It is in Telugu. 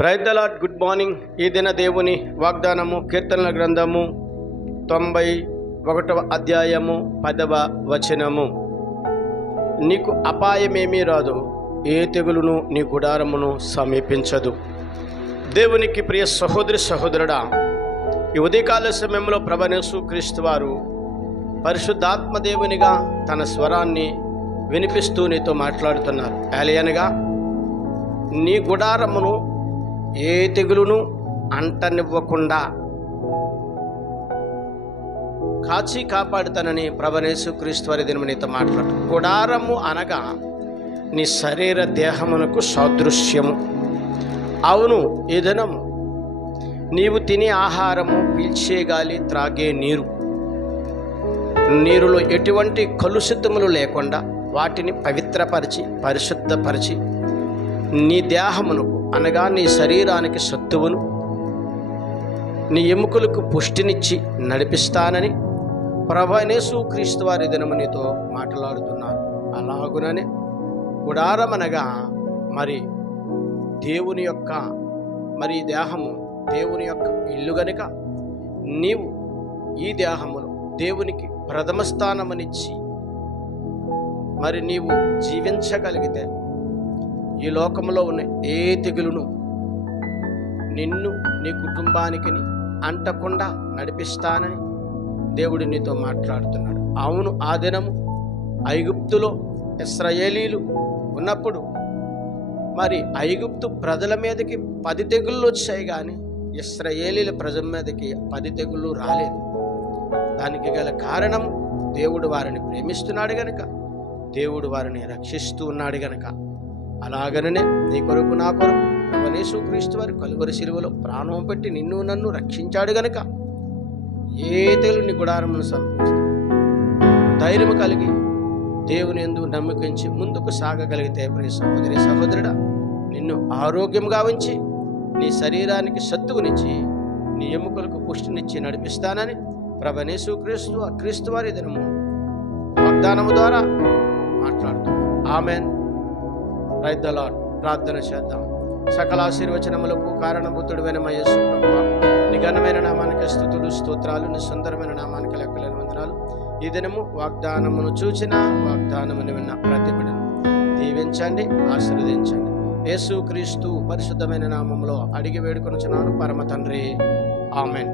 Praise the lord. Good morning. ఈ దిన దేవుని వాగ్దానము కీర్తనల గ్రంథము 91వ అధ్యాయము 10వ వచనము. నీకు అపాయమేమీ రాదు, ఏ తెగులును నీ గుడారమును సమీపించదు. దేవునికి ప్రియ సహోదరి సహోదరుడా, ఈ ఉదయకాల సమయంలో ప్రభువైన యేసుక్రీస్తు వారు పరిశుద్ధాత్మ దేవునిగా తన స్వరాన్ని వినిపిస్తూ నీతో మాట్లాడుతున్నారు. ఏలయనగా నీ గుడారమును ఏ తెగులును అంటనివ్వకుండా కాచి కాపాడుతానని ప్రభువైన యేసుక్రీస్తు వారి దినము నీతో మాట్లాడు. గుడారము అనగా నీ శరీర దేహమునకు సాదృశ్యము. అవును, ఈ దినము నీవు తినే ఆహారము, పీల్చే గాలి, త్రాగే నీరులో ఎటువంటి కలుషితములు లేకుండా వాటిని పవిత్రపరిచి పరిశుద్ధపరిచి నీ దేహమునకు అనగా నీ శరీరానికి సత్తువును, నీ ఎముకలకు పుష్టినిచ్చి నడిపిస్తానని ప్రభువైన యేసుక్రీస్తు వారి దినము నీతో మాట్లాడుతున్నారు. అలాగుననే గుడారం అనగా మరి దేవుని యొక్క మరి దేహము దేవుని యొక్క ఇల్లు గనుక నీవు ఈ దేహములో దేవునికి ప్రథమ స్థానమనిచ్చి మరి నీవు జీవించగలిగితే ఈ లోకంలో ఉన్న ఏ తెగులును నిన్ను నీ కుటుంబానికి అంటకుండా నడిపిస్తానని దేవుడు నీతో మాట్లాడుతున్నాడు. అవును, ఆ దినము ఐగుప్తులో ఇశ్రాయేలీలు ఉన్నప్పుడు మరి ఐగుప్తు ప్రజల మీదకి 10 తెగుళ్ళు వచ్చాయి, కానీ ఇశ్రాయేలీల ప్రజల మీదకి 10 తెగుళ్ళు రాలేదు. దానికి గల కారణం దేవుడు వారిని ప్రేమిస్తున్నాడు గనక, దేవుడు వారిని రక్షిస్తూ ఉన్నాడు గనక. అలాగనే నీ కొరకు నా కొరకు ప్రభువైన యేసుక్రీస్తు వారి కలువరి శిలువలో ప్రాణం పెట్టి నిన్ను నన్ను రక్షించాడు గనక ఏ తెగులు నీ గుడారమును సమీపిస్తుంది. ధైర్యం కలిగి దేవుని యందు నమ్మకించి ముందుకు సాగగలిగితే ప్రియ సహోదరి సహోదరుడా, నిన్ను ఆరోగ్యంగా ఉంచి నీ శరీరానికి సత్తువునిచ్చి నీ ఎముకలకు పుష్టినిచ్చి నడిపిస్తానని ప్రభువైన యేసుక్రీస్తు వారి దినము వాగ్దానము ద్వారా మాట్లాడుతున్నాను. ఆమెన్. Praise the lord. ప్రార్థన చేద్దాం. సకల ఆశీర్వచనములకు కారణభూతుడైన మా యేసు ప్రభువా, నీ ఘనమైన నామానికి స్తుతులు స్తోత్రాలు, నీ సుందరమైన నామానికి లెక్కలేని వందనాలు. ఈ దినము వాగ్దానమును చూచిన వాగ్దానమును విన్న ప్రతి బిడ్డను దీవించండి, ఆశీర్వదించండి. యేసుక్రీస్తు పరిశుద్ధమైన నామములో అడిగి వేడుకొనుచున్నాను పరమ తండ్రి. ఆమెన్.